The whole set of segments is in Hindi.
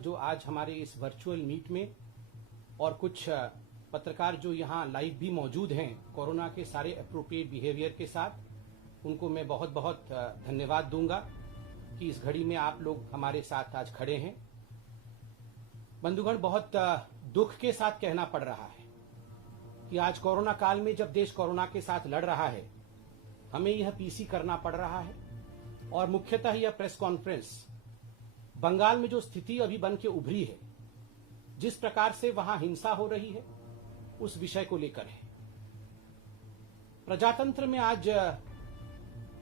जो आज हमारे इस वर्चुअल मीट में और कुछ पत्रकार जो यहाँ लाइव भी मौजूद हैं कोरोना के सारे अप्रोप्रिएट बिहेवियर के साथ, उनको मैं बहुत बहुत धन्यवाद दूंगा कि इस घड़ी में आप लोग हमारे साथ आज खड़े हैं। बंधुगण, बहुत दुख के साथ कहना पड़ रहा है कि आज कोरोना काल में जब देश कोरोना के साथ लड़ रहा है, हमें यह पीसी करना पड़ रहा है। और मुख्यतः यह प्रेस कॉन्फ्रेंस बंगाल में जो स्थिति अभी बन के उभरी है, जिस प्रकार से वहां हिंसा हो रही है, उस विषय को लेकर है। प्रजातंत्र में आज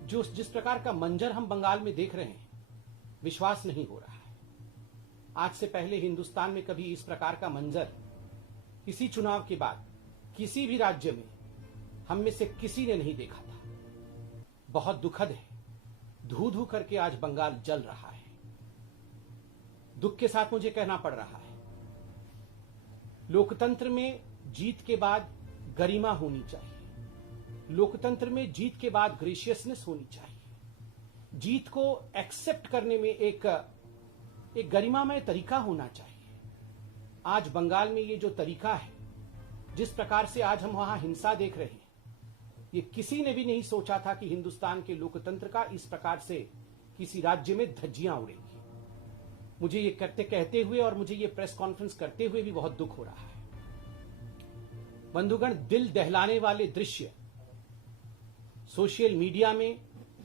जो जिस प्रकार का मंजर हम बंगाल में देख रहे हैं, विश्वास नहीं हो रहा है। आज से पहले हिंदुस्तान में कभी इस प्रकार का मंजर किसी चुनाव के बाद किसी भी राज्य में हम में से किसी ने नहीं देखा था। बहुत दुखद है। धू धू करके आज बंगाल जल रहा है। दुख के साथ मुझे कहना पड़ रहा है, लोकतंत्र में जीत के बाद गरिमा होनी चाहिए। लोकतंत्र में जीत के बाद ग्रेशियसनेस होनी चाहिए। जीत को एक्सेप्ट करने में एक गरिमामय तरीका होना चाहिए। आज बंगाल में ये जो तरीका है, जिस प्रकार से आज हम वहां हिंसा देख रहे हैं, ये किसी ने भी नहीं सोचा था कि हिंदुस्तान के लोकतंत्र का इस प्रकार से किसी राज्य में धज्जियां उड़ेंगी। मुझे ये कहते हुए और मुझे ये प्रेस कॉन्फ्रेंस करते हुए भी बहुत दुख हो रहा है। बंधुगण, दिल दहलाने वाले दृश्य सोशल मीडिया में,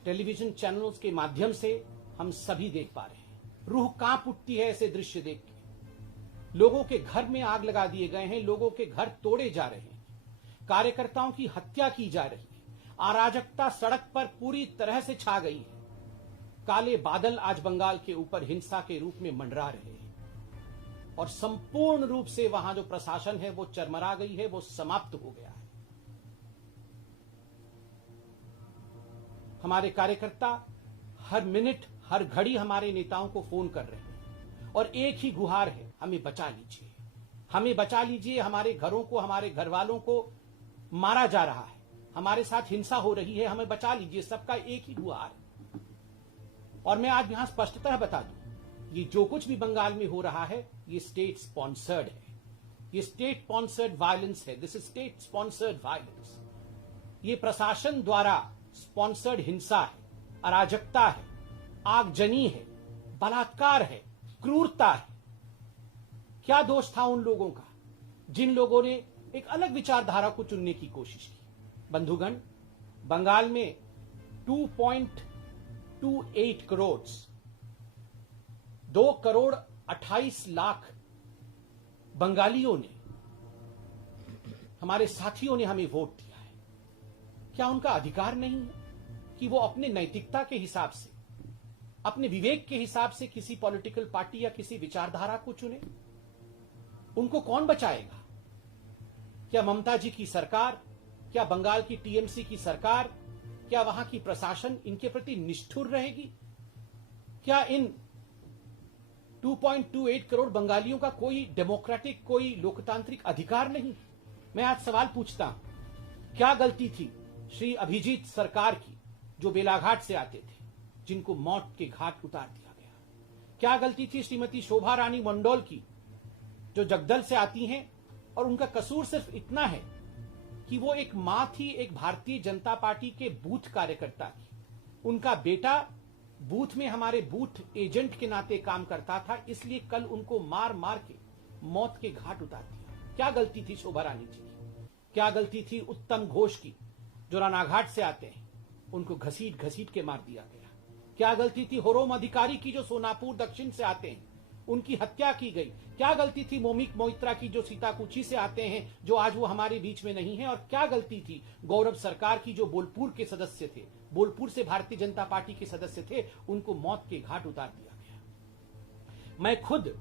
टेलीविजन चैनल्स के माध्यम से हम सभी देख पा रहे हैं। रूह कांप उठती है ऐसे दृश्य देख के। लोगों के घर में आग लगा दिए गए हैं, लोगों के घर तोड़े जा रहे हैं, कार्यकर्ताओं की हत्या की जा रही है, अराजकता सड़क पर पूरी तरह से छा गई है। काले बादल आज बंगाल के ऊपर हिंसा के रूप में मंडरा रहे हैं और संपूर्ण रूप से वहां जो प्रशासन है वो चरमरा गई है, वो समाप्त हो गया है। हमारे कार्यकर्ता हर मिनट हर घड़ी हमारे नेताओं को फोन कर रहे हैं और एक ही गुहार है, हमें बचा लीजिए, हमें बचा लीजिए। हमारे घरों को, हमारे घर वालों को मारा जा रहा है, हमारे साथ हिंसा हो रही है, हमें बचा लीजिए। सबका एक ही गुहार है। और मैं आज यहां स्पष्टतः बता दूं, ये जो कुछ भी बंगाल में हो रहा है, ये स्टेट स्पॉन्सर्ड है। ये स्टेट स्पॉन्सर्ड वायलेंस है। This is state sponsored violence. ये प्रशासन द्वारा स्पॉन्सर्ड हिंसा है, अराजकता है, आगजनी है, बलात्कार है, क्रूरता है। क्या दोष था उन लोगों का जिन लोगों ने एक अलग विचारधारा को चुनने की कोशिश की? बंधुगण, बंगाल में 2.28 करोड़ 2,28,00,000 बंगालियों ने, हमारे साथियों ने हमें वोट दिया है। क्या उनका अधिकार नहीं है कि वो अपने नैतिकता के हिसाब से, अपने विवेक के हिसाब से किसी पॉलिटिकल पार्टी या किसी विचारधारा को चुने? उनको कौन बचाएगा? क्या ममता जी की सरकार, क्या बंगाल की टीएमसी की सरकार, क्या वहां की प्रशासन इनके प्रति निष्ठुर रहेगी? क्या इन 2.28 करोड़ बंगालियों का कोई डेमोक्रेटिक, कोई लोकतांत्रिक अधिकार नहीं? मैं आज सवाल पूछता हूं, क्या गलती थी श्री अभिजीत सरकार की, जो बेलाघाट से आते थे, जिनको मौत के घाट उतार दिया गया? क्या गलती थी श्रीमती शोभा रानी मंडोल की, जो जगदल से आती हैं और उनका कसूर सिर्फ इतना है कि वो एक मां थी, एक भारतीय जनता पार्टी के बूथ कार्यकर्ता की। उनका बेटा बूथ में हमारे बूथ एजेंट के नाते काम करता था, इसलिए कल उनको मार मार के मौत के घाट उतार दिया। क्या गलती थी शोभा रानी जी की? क्या गलती थी उत्तम घोष की, जो रानाघाट से आते हैं, उनको घसीट घसीट के मार दिया गया? क्या गलती थी होरोम अधिकारी की, जो सोनापुर दक्षिण से आते हैं, उनकी हत्या की गई? क्या गलती थी मोमिक मोइत्रा की, जो सीताकुची से आते हैं, जो आज वो हमारे बीच में नहीं है? और क्या गलती थी गौरव सरकार की, जो बोलपुर के सदस्य थे, बोलपुर से भारतीय जनता पार्टी के सदस्य थे, उनको मौत के घाट उतार दिया गया? मैं खुद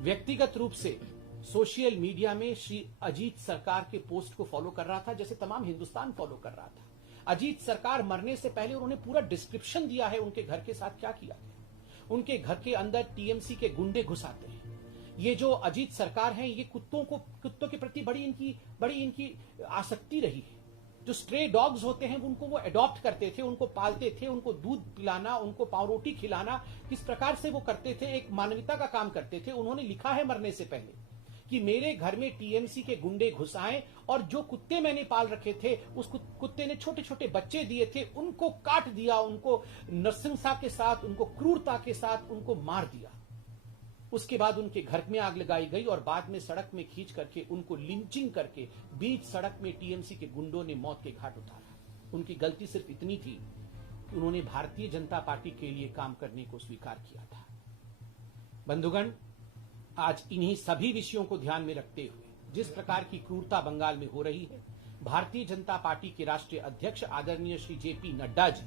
व्यक्तिगत रूप से सोशल मीडिया में श्री अजीत सरकार के पोस्ट को फॉलो कर रहा था, जैसे तमाम हिंदुस्तान फॉलो कर रहा था। अजीत सरकार मरने से पहले उन्होंने पूरा डिस्क्रिप्शन दिया है उनके घर के साथ क्या किया गया। उनके घर के अंदर टीएमसी के गुंडे घुस आते हैं। ये जो अजीत सरकार है, ये कुत्तों के प्रति बड़ी इनकी आसक्ति रही है। जो स्ट्रे डॉग्स होते हैं उनको वो अडॉप्ट करते थे, उनको पालते थे, उनको दूध पिलाना, उनको पावरोटी खिलाना, किस प्रकार से वो करते थे, एक मानवता का काम करते थे। उन्होंने लिखा है मरने से पहले कि मेरे घर में टीएमसी के गुंडे घुस आए और जो कुत्ते मैंने पाल रखे थे उस कुत्ते ने छोटे छोटे बच्चे दिए थे, उनको काट दिया, उनको नृशंसता के साथ, उनको क्रूरता के साथ उनको मार दिया। उसके बाद उनके घर में आग लगाई गई और बाद में सड़क में खींच करके उनको लिंचिंग करके बीच सड़क में टीएमसी के गुंडों ने मौत के घाट उतारा। उनकी गलती सिर्फ इतनी थी कि उन्होंने भारतीय जनता पार्टी के लिए काम करने को स्वीकार किया था। बंधुगण, आज इन्हीं सभी विषयों को ध्यान में रखते हुए जिस प्रकार की क्रूरता बंगाल में हो रही है, भारतीय जनता पार्टी के राष्ट्रीय अध्यक्ष आदरणीय श्री जेपी नड्डा जी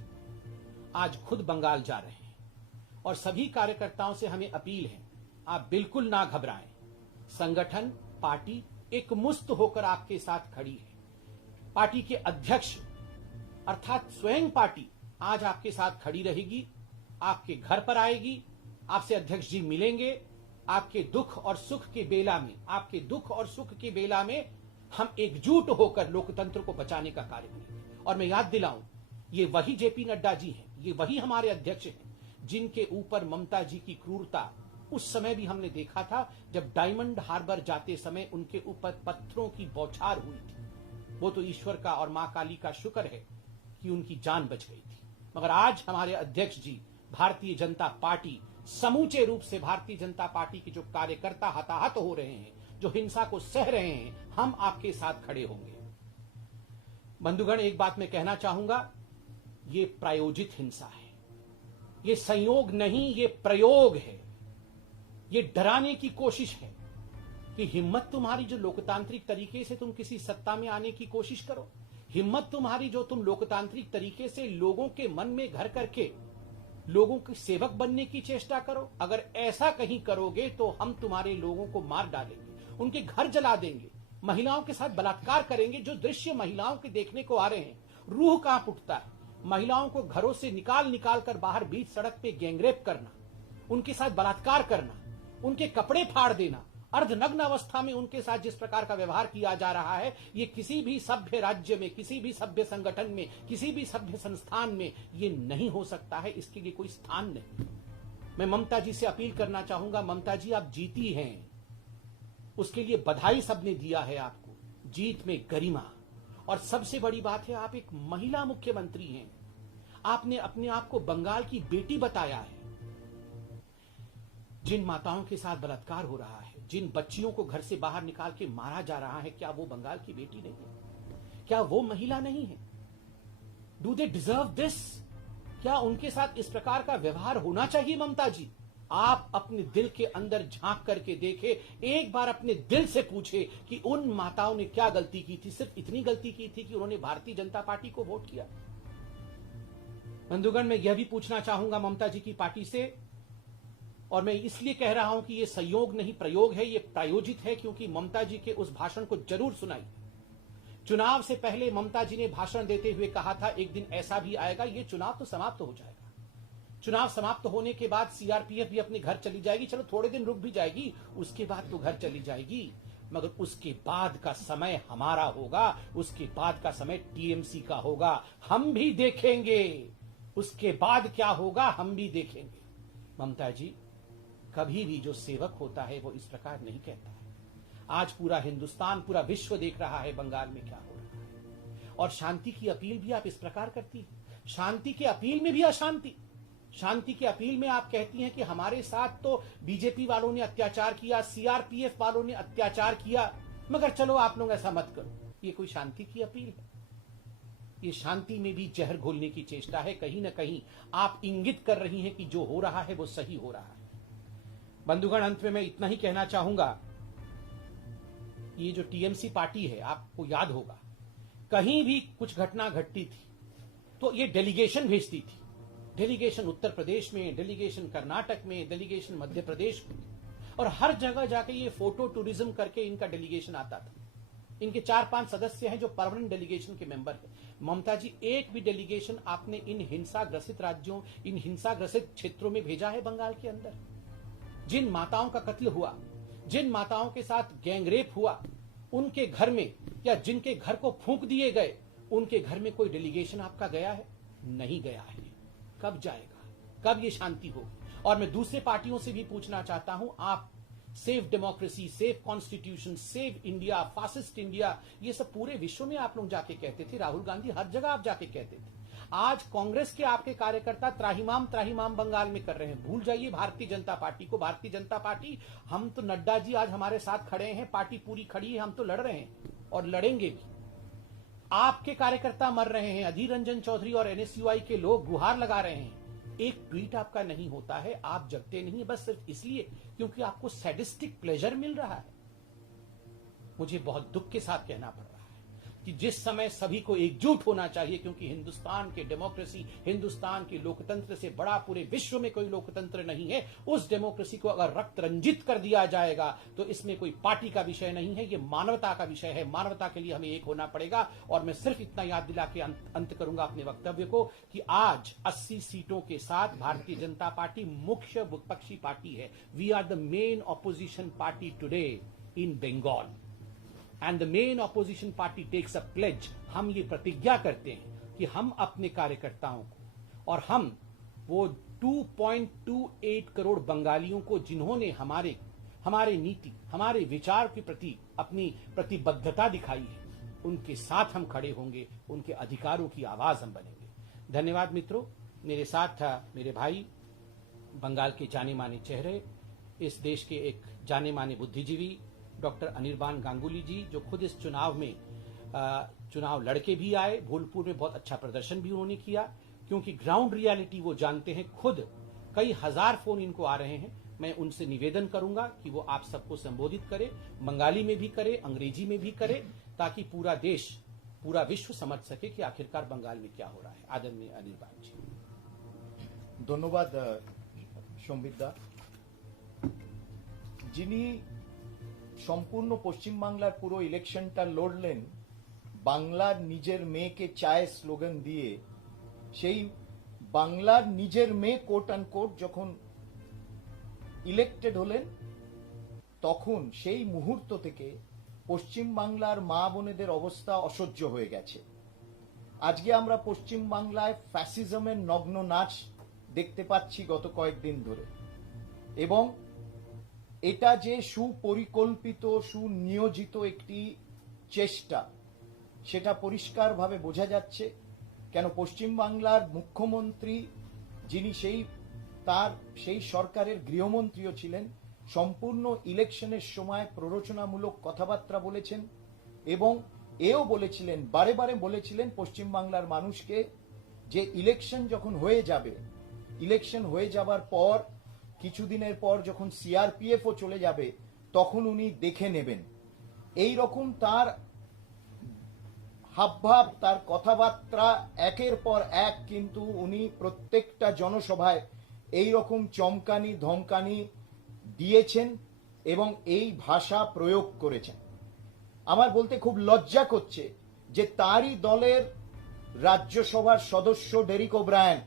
आज खुद बंगाल जा रहे हैं और सभी कार्यकर्ताओं से हमें अपील है, आप बिल्कुल ना घबराएं। संगठन, पार्टी एक मुस्त होकर आपके साथ खड़ी है। पार्टी के अध्यक्ष अर्थात स्वयं पार्टी आज आपके साथ खड़ी रहेगी, आपके घर पर आएगी, आपसे अध्यक्ष जी मिलेंगे। आपके दुख और सुख के बेला में, आपके दुख और सुख के बेला में हम एकजुट होकर लोकतंत्र को बचाने का कार्य करेंगे। और मैं याद दिलाऊं, ये वही जेपी नड्डा जी हैं, ये वही हमारे अध्यक्ष हैं जिनके ऊपर ममता जी की क्रूरता उस समय भी हमने देखा था जब डायमंड हार्बर जाते समय उनके ऊपर पत्थरों की बौछार हुई थी। वो तो ईश्वर का और मां काली का शुक्र है कि उनकी जान बच गई थी। मगर आज हमारे अध्यक्ष जी, भारतीय जनता पार्टी, समूचे रूप से भारतीय जनता पार्टी के जो कार्यकर्ता हताहत हो रहे हैं, जो हिंसा को सह रहे हैं, हम आपके साथ खड़े होंगे। बंधुगण, एक बात मैं कहना चाहूंगा, ये प्रायोजित हिंसा है, ये संयोग नहीं, ये प्रयोग है। ये डराने की कोशिश है कि हिम्मत तुम्हारी जो लोकतांत्रिक तरीके से तुम किसी सत्ता में आने की कोशिश करो, हिम्मत तुम्हारी जो तुम लोकतांत्रिक तरीके से लोगों के मन में घर करके लोगों के सेवक बनने की चेष्टा करो। अगर ऐसा कहीं करोगे तो हम तुम्हारे लोगों को मार डालेंगे, उनके घर जला देंगे, महिलाओं के साथ बलात्कार करेंगे। जो दृश्य महिलाओं के देखने को आ रहे हैं, रूह कांप उठता है। महिलाओं को घरों से निकाल कर बाहर बीच सड़क पे गैंगरेप करना, उनके साथ बलात्कार करना, उनके कपड़े फाड़ देना, अर्धनग्न अवस्था में उनके साथ जिस प्रकार का व्यवहार किया जा रहा है, ये किसी भी सभ्य राज्य में, किसी भी सभ्य संगठन में, किसी भी सभ्य संस्थान में ये नहीं हो सकता है। इसके लिए कोई स्थान नहीं। मैं ममता जी से अपील करना चाहूंगा, ममता जी आप जीती हैं, उसके लिए बधाई सबने दिया है आपको, जीत में गरिमा। और सबसे बड़ी बात है, आप एक महिला मुख्यमंत्री हैं, आपने अपने आप को बंगाल की बेटी बताया है। जिन माताओं के साथ बलात्कार हो रहा है, जिन बच्चियों को घर से बाहर निकाल के मारा जा रहा है, क्या वो बंगाल की बेटी नहीं है? क्या वो महिला नहीं है? Do they deserve this? क्या उनके साथ इस प्रकार का व्यवहार होना चाहिए? ममता जी, आप अपने दिल के अंदर झांक करके देखे, एक बार अपने दिल से पूछे कि उन माताओं ने क्या गलती की थी। सिर्फ इतनी गलती की थी कि उन्होंने भारतीय जनता पार्टी को वोट किया। बंधुगण, मैं यह भी पूछना चाहूंगा ममता जी की पार्टी से, और मैं इसलिए कह रहा हूं कि यह संयोग नहीं प्रयोग है, यह प्रायोजित है, क्योंकि ममता जी के उस भाषण को जरूर सुनाइए। चुनाव से पहले ममता जी ने भाषण देते हुए कहा था, एक दिन ऐसा भी आएगा, ये चुनाव तो समाप्त हो जाएगा, चुनाव समाप्त होने के बाद सीआरपीएफ भी अपने घर चली जाएगी, चलो थोड़े दिन रुक भी जाएगी, उसके बाद तो घर चली जाएगी, मगर उसके बाद का समय हमारा होगा, उसके बाद का समय टीएमसी का होगा, हम भी देखेंगे उसके बाद क्या होगा, हम भी देखेंगे। ममता जी, कभी भी जो सेवक होता है वो इस प्रकार नहीं कहता है। आज पूरा हिंदुस्तान, पूरा विश्व देख रहा है बंगाल में क्या हो रहा है, और शांति की अपील भी आप इस प्रकार करती हैं। शांति की अपील में भी अशांति, शांति की अपील में आप कहती हैं कि हमारे साथ तो बीजेपी वालों ने अत्याचार किया, सीआरपीएफ वालों ने अत्याचार किया, मगर चलो आप लोग ऐसा मत करो। ये कोई शांति की अपील है? ये शांति में भी जहर घोलने की चेष्टा है। कहीं ना कहीं आप इंगित कर रही हैं कि जो हो रहा है वो सही हो रहा है। बंधुगण, अंत में मैं इतना ही कहना चाहूंगा, ये जो टीएमसी पार्टी है, आपको याद होगा कहीं भी कुछ घटना घटती थी तो ये डेलीगेशन भेजती थी। डेलीगेशन उत्तर प्रदेश में, डेलीगेशन कर्नाटक में, डेलीगेशन मध्य प्रदेश में, और हर जगह जाके ये फोटो टूरिज्म करके इनका डेलीगेशन आता था। इनके 4-5 सदस्य हैं जो परमानेंट डेलीगेशन के मेंबर हैं। ममता जी, एक भी डेलीगेशन आपने इन हिंसा ग्रसित राज्यों, इन हिंसा ग्रसित क्षेत्रों में भेजा है? बंगाल के अंदर जिन माताओं का कत्ल हुआ, जिन माताओं के साथ गैंगरेप हुआ, उनके घर में या जिनके घर को फूंक दिए गए, उनके घर में कोई डेलीगेशन आपका गया है? नहीं गया है। कब जाएगा? कब ये शांति होगी? और मैं दूसरे पार्टियों से भी पूछना चाहता हूं, आप safe democracy, safe constitution, safe India, fascist India, ये सब पूरे विश्व में आप लोग जाके कहते थे। राहुल गांधी हर जगह आप जाके कहते थे। आज कांग्रेस के आपके कार्यकर्ता त्राहिमाम त्राहिमाम बंगाल में कर रहे हैं। भूल जाइए भारतीय जनता पार्टी को। भारतीय जनता पार्टी, हम तो नड्डा जी आज हमारे साथ खड़े हैं, पार्टी पूरी खड़ी है, हम तो लड़ रहे हैं और लड़ेंगे भी। आपके कार्यकर्ता मर रहे हैं, अधीर रंजन चौधरी और एनएसयूआई के लोग गुहार लगा रहे हैं। एक ट्वीट आपका नहीं होता है, आप जगते नहीं है बस सिर्फ इसलिए क्योंकि आपको सैडिस्टिक प्लेजर मिल रहा है। मुझे बहुत दुख के साथ कहना पड़ रहा है कि जिस समय सभी को एकजुट होना चाहिए, क्योंकि हिंदुस्तान के डेमोक्रेसी, हिंदुस्तान के लोकतंत्र से बड़ा पूरे विश्व में कोई लोकतंत्र नहीं है, उस डेमोक्रेसी को अगर रक्त रंजित कर दिया जाएगा तो इसमें कोई पार्टी का विषय नहीं है, ये मानवता का विषय है। मानवता के लिए हमें एक होना पड़ेगा। और मैं सिर्फ इतना याद दिला के अंत करूंगा अपने वक्तव्य को कि आज 80 सीटों के साथ भारतीय जनता पार्टी मुख्य विपक्षी पार्टी है। We are the main opposition party today in Bengal and the main opposition party takes a pledge. हम ये प्रतिज्ञा करते हैं कि हम अपने कार्यकर्ताओं को और हम वो 2.28 करोड़ बंगालियों को जिन्होंने हमारे नीति, हमारे विचार के प्रति अपनी प्रतिबद्धता दिखाई है, उनके साथ हम खड़े होंगे, उनके अधिकारों की आवाज हम बनेंगे। धन्यवाद मित्रों। मेरे साथ था मेरे भाई, बंगाल के जाने माने चेहरे, इस देश के एक जाने माने बुद्धिजीवी डॉक्टर अनिर्बान गांगुली जी, जो खुद इस चुनाव में चुनाव लड़के भी आए। भोलपुर में बहुत अच्छा प्रदर्शन भी उन्होंने किया, क्योंकि ग्राउंड रियलिटी वो जानते हैं। खुद कई हजार फोन इनको आ रहे हैं। मैं उनसे निवेदन करूंगा कि वो आप सबको संबोधित करे, बंगाली में भी करे, अंग्रेजी में भी करे, ताकि पूरा देश, पूरा विश्व समझ सके कि आखिरकार बंगाल में क्या हो रहा है। आदरणीय अनिर्बान जी। धन्यवाद সম্বিত দা, যিনি সম্পূর্ণ পশ্চিমবাংলার পুরো ইলেকশনটা লড়লেন বাংলার নিজের মেয়েকে চায় স্লোগান দিয়ে। সেই বাংলার নিজের মেয়ে কোট অ্যান্ড কোট যখন ইলেক্টেড হলেন, তখন সেই মুহূর্ত থেকে পশ্চিমবাংলার মা বোনেদের অবস্থা অসহ্য হয়ে গেছে। আজকে আমরা পশ্চিমবাংলায় ফ্যাসিজমের নগ্ন নাচ দেখতে পাচ্ছি গত কয়েকদিন ধরে, এবং এটা যে সুপরিকল্পিত সুনিয়োজিত একটি চেষ্টা সেটা পরিষ্কারভাবে বোঝা যাচ্ছে। কেন পশ্চিমবাংলার মুখ্যমন্ত্রী, যিনি সেই সরকারের গৃহমন্ত্রীও ছিলেন, সম্পূর্ণ ইলেকশনের সময় প্ররোচনামূলক কথাবার্তা বলেছেন এবং এও বলেছিলেন, বারে বারে বলেছিলেন পশ্চিমবাংলার মানুষকে যে ইলেকশন যখন হয়ে যাবে, ইলেকশন হয়ে যাবার পর কিছুদিনের পর যখন সিআরপিএফও চলে যাবে তখন উনি দেখে নেবেন। এই রকম তার হাবভাব, তার কথাবার্তা একের পর এক, কিন্তু উনি প্রত্যেকটা জনসভায় এই রকম চমকানি ধমকানি দিয়েছেন এবং এই ভাষা প্রয়োগ করেছেন। আমার বলতে খুব লজ্জা করছে যে তারই দলের রাজ্যসভার সদস্য ডেরিক ওব্রায়ান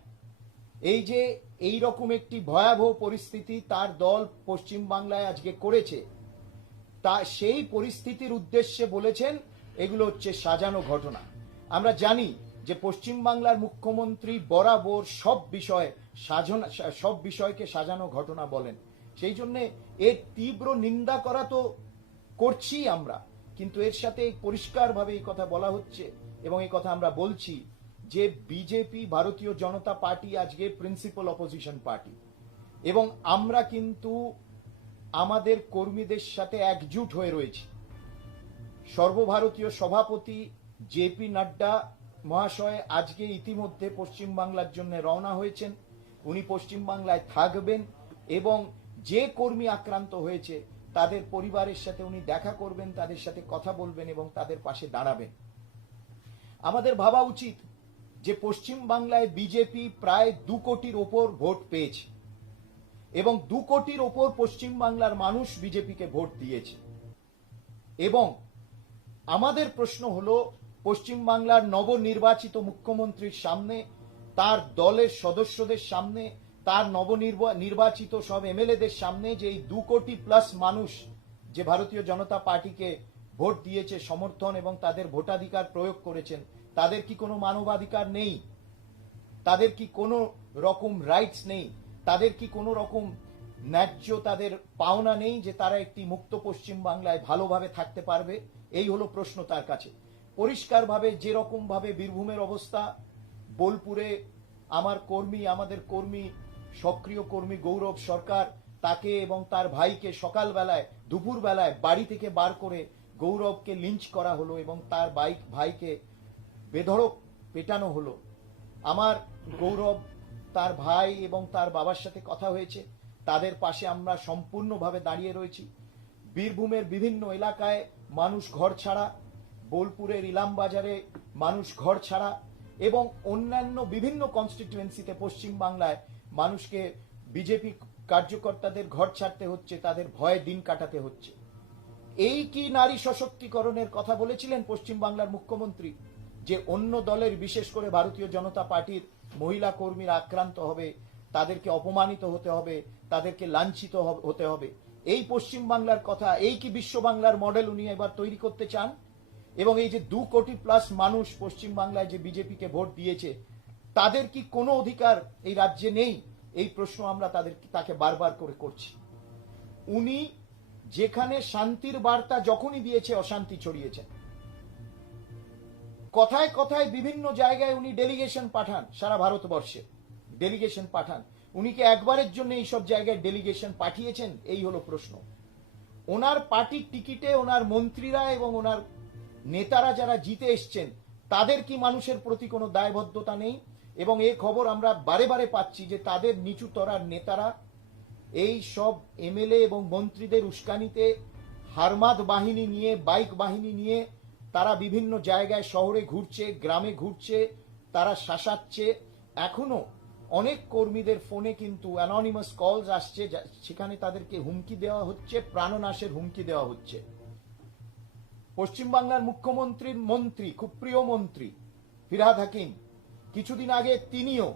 এই যে এই রকম একটি ভয়াবহ পরিস্থিতি তার দল পশ্চিমবাংলায় আজকে করেছে, তা সেই পরিস্থিতির উদ্দেশ্যে বলেছেন এগুলো হচ্ছে সাজানো ঘটনা। আমরা জানি যে পশ্চিমবাংলার মুখ্যমন্ত্রী বরাবর সব বিষয়কে সাজানো ঘটনা বলেন। সেই জন্য এর তীব্র নিন্দা করা তো করছি আমরা, কিন্তু এর সাথে পরিষ্কারভাবে এই কথা বলা হচ্ছে এবং এই কথা আমরা বলছি যে বিজেপি, ভারতীয় জনতা পার্টি আজকে প্রিন্সিপাল অপোজিশন পার্টি, এবং আমরা কিন্তু আমাদের কর্মীদের সাথে একজুট হয়ে রয়েছি। সর্বভারতীয় সভাপতি জেপি নাড্ডা মহাশয় আজকে ইতিমধ্যে পশ্চিমবাংলার জন্য রওনা হয়েছেন। উনি পশ্চিমবাংলায় থাকবেন এবং যে কর্মী আক্রান্ত হয়েছে তাদের পরিবারের সাথে উনি দেখা করবেন, তাদের সাথে কথা বলবেন এবং তাদের পাশে দাঁড়াবেন। আমাদের ভাবা উচিত যে পশ্চিমবাংলায় বিজেপি প্রায় 2 কোটির ওপর ভোট পেয়েছে এবং 2 কোটির ওপর পশ্চিমবাংলার মানুষ বিজেপিকে ভোট দিয়েছে। এবং আমাদের প্রশ্ন হলো, পশ্চিমবাংলার নবনির্বাচিত মুখ্যমন্ত্রীর সামনে, তার দলের সদস্যদের সামনে, তার নবনির্বাচিত সব এমএলএদের সামনে যে এই 2 কোটি প্লাস মানুষ যে ভারতীয় জনতা পার্টিকে ভোট দিয়েছে, সমর্থন এবং তাদের ভোটাধিকার প্রয়োগ করেছেন, তাদের কি কোনো মানবাধিকার নেই? তাদের কি কোনো রকম রাইটস নেই? তাদের কি কোনো রকম ন্যায্য তাদের পাওনা নেই যে তারা একটি মুক্ত পশ্চিম বাংলায় ভালোভাবে থাকতে পারবে? এই হলো প্রশ্ন তার কাছে। পরিষ্কারভাবে যেরকম ভাবে বীরভূমের অবস্থা, বোলপুরে আমাদের কর্মী, সক্রিয় কর্মী গৌরব সরকার, তাকে এবং তার ভাইকে সকালবেলায় দুপুরবেলায় বাড়ি থেকে বার করে গৌরবকে লিঞ্চ করা হলো এবং তার ভাইকে বেধড়ক পেটানো হলো। আমার গৌরব, তার ভাই এবং তার বাবার সাথে কথা হয়েছে, তাদের পাশে আমরা সম্পূর্ণভাবে দাঁড়িয়ে রয়েছি। বীরভূমের বিভিন্ন এলাকায় মানুষ ঘর ছাড়া, বোলপুরের ইলামবাজারে মানুষ ঘর ছাড়া এবং অন্যান্য বিভিন্ন কনস্টিটিউয়েন্সিতে পশ্চিম বাংলায় মানুষকে বিজেপি কার্যকর্তাদের ঘর ছাড়তে হচ্ছে, তাদের ভয়ে দিন কাটাতে হচ্ছে। এই কি নারী সশক্তিকরণের কথা বলেছিলেন পশ্চিম বাংলার মুখ্যমন্ত্রী, যে অন্য দলের বিশেষ করে ভারতীয় জনতা পার্টির মহিলা কর্মীরা আক্রান্ত হবে, তাদেরকে অপমানিত হতে হবে, তাদেরকে লাঞ্ছিত হতে হবে? এই পশ্চিম বাংলার কথা, এই কি বিশ্ব বাংলার মডেল উনি এবার তৈরি করতে চান? এবং এই যে 2 কোটি প্লাস মানুষ পশ্চিম বাংলায় যে বিজেপিকে ভোট দিয়েছে, তাদের কি কোনো অধিকার এই রাজ্যে নেই? এই প্রশ্ন আমরা তাকে বারবার করে করছি। উনি যেখানে শান্তির বার্তা যখনই দিয়েছে, অশান্তি ছড়িয়েছেন। কথায় কথায় বিভিন্ন জায়গায় উনি ডেলিগেশন পাঠান, সারা ভারতবর্ষে ডেলিগেশন পাঠান। উনি কি একবারের জন্য এইসব জায়গায় ডেলিগেশন পাঠিয়েছেন? এই হলো প্রশ্ন। ওনার পার্টির টিকিটে ওনার মন্ত্রীরা এবং ওনার নেতারা যারা জিতে এসছেন, তাদের কি মানুষের প্রতি কোনো দায়বদ্ধতা নেই? এবং এই খবর আমরা বারে বারে পাচ্ছি যে তাদের নিচু তরার নেতারা এই সব এমএলএ এবং মন্ত্রীদের উস্কানিতে হারমাদ বাহিনী নিয়ে, বাইক বাহিনী নিয়ে তারা বিভিন্ন জায়গায় শহরে ঘুরছে, গ্রামে ঘুরছে, তারা শাসাচ্ছে। এখনো অনেক কর্মীদের ফোনে কিন্তু অ্যানোনিমাস কলস আসছে, সেখানে তাদেরকে হুমকি দেওয়া হচ্ছে, প্রাণনাশের হুমকি দেওয়া হচ্ছে। পশ্চিমবাংলার মুখ্যমন্ত্রীর মন্ত্রী, খুব প্রিয় মন্ত্রী ফিরহাদ হাকিম, কিছুদিন আগে তিনিও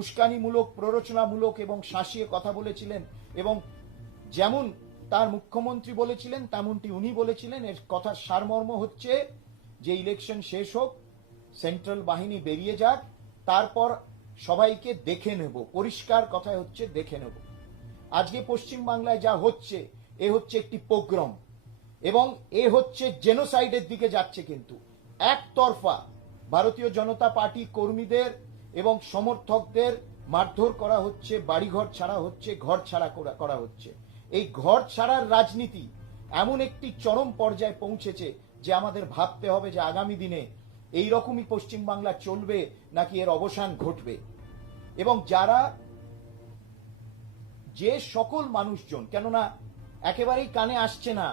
উস্কানিমূলক, প্ররোচনামূলক এবং শাসিয়ে কথা বলেছিলেন এবং যেমন তার মুখ্যমন্ত্রী বলেছিলেন তেমনটি উনি বলেছিলেন। এর কথার সারমর্ম হচ্ছে যে ইলেকশন শেষ হোক, সেন্ট্রাল বাহিনী বেরিয়ে যাক, তারপর সবাইকে দেখে নেব। পরিষ্কার কথা হচ্ছে দেখে নেব। আজকে পশ্চিম বাংলায় যা হচ্ছে, এ হচ্ছে একটি পোগ্রম এবং এ হচ্ছে জেনোসাইডের দিকে যাচ্ছে। কিন্তু একতরফা ভারতীয় জনতা পার্টি কর্মীদের এবং সমর্থকদের মারধর করা হচ্ছে, বাড়িঘর ছাড়া হচ্ছে, ঘর ছাড়া করা হচ্ছে। এই ঘর ছাড়ার রাজনীতি এমন একটি চরম পর্যায়ে পৌঁছেছে যে আমাদের ভাবতে হবে যে আগামী দিনে এই রকমই পশ্চিম বাংলা চলবে নাকি এর অবসান ঘটবে। এবং যে সকল মানুষজন, কেননা একেবারেই কানে আসছে না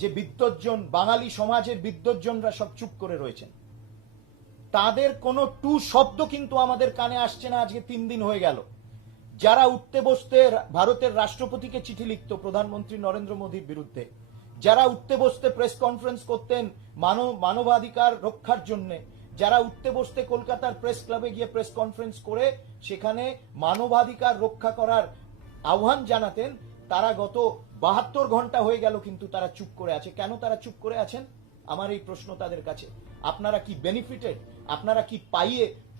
যে বিদ্বজ্জন, বাঙালি সমাজের বিদ্বজ্জনরা সব চুপ করে রয়েছেন, তাদের কোনো টু শব্দ কিন্তু আমাদের কানে আসছে না। আজকে 3 দিন হয়ে গেল। যারা উঠতে বসতে ভারতের রাষ্ট্রপতিকে চিঠি লিখত প্রধানমন্ত্রী নরেন্দ্র মোদীর বিরুদ্ধে, যারা উঠতে বসতে প্রেস কনফারেন্স করতেন মানবাধিকার রক্ষার জন্য, যারা উঠতে বসতে কলকাতার প্রেস ক্লাবে গিয়ে প্রেস কনফারেন্স করে সেখানে মানবাধিকার রক্ষা করার আহ্বান জানাতেন, তারা গত 72 ঘন্টা হয়ে গেল কিন্তু তারা চুপ করে আছে। কেন তারা চুপ করে আছেন? আমার এই প্রশ্ন তাদের কাছে। আপনারা কি বেনিফিটেড? আপনারা কি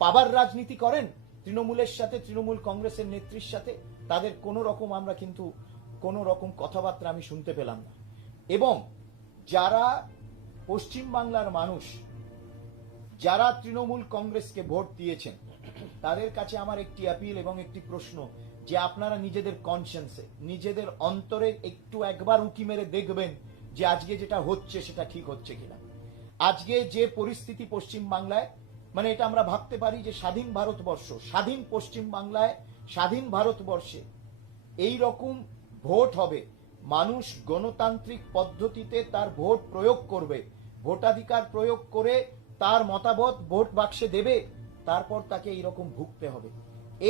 পাবার রাজনীতি করেন তৃণমূলের সাথে, তৃণমূল কংগ্রেসের নেত্রীর সাথে? তাদের আমরা কিন্তু কোনো রকম কথাবার্তা আমি শুনতে পেলাম না। এবং যারা পশ্চিম বাংলার মানুষ, যারা তৃণমূল কংগ্রেসকে ভোট দিয়েছেন, তাদের কাছে আমার একটি অ্যাপিল এবং একটি প্রশ্ন, যে আপনারা নিজেদের কনসিয়েন্সে, নিজেদের অন্তরে একবার উঁকি মেরে দেখবেন যে আজকে যেটা হচ্ছে সেটা ঠিক হচ্ছে কিনা। আজকে যে পরিস্থিতি পশ্চিম বাংলায়, মানে এটা আমরা ভাবতে পারি যে স্বাধীন ভারতবর্ষ, স্বাধীন পশ্চিম বাংলায়, স্বাধীন ভারতবর্ষে এই রকম ভোট হবে, মানুষ গণতান্ত্রিক পদ্ধতিতে তার ভোট প্রয়োগ করবে, ভোটাধিকার প্রয়োগ করে তার মতামত ভোট বাক্সে দেবে, তারপর তাকে এইরকম ভুগতে হবে।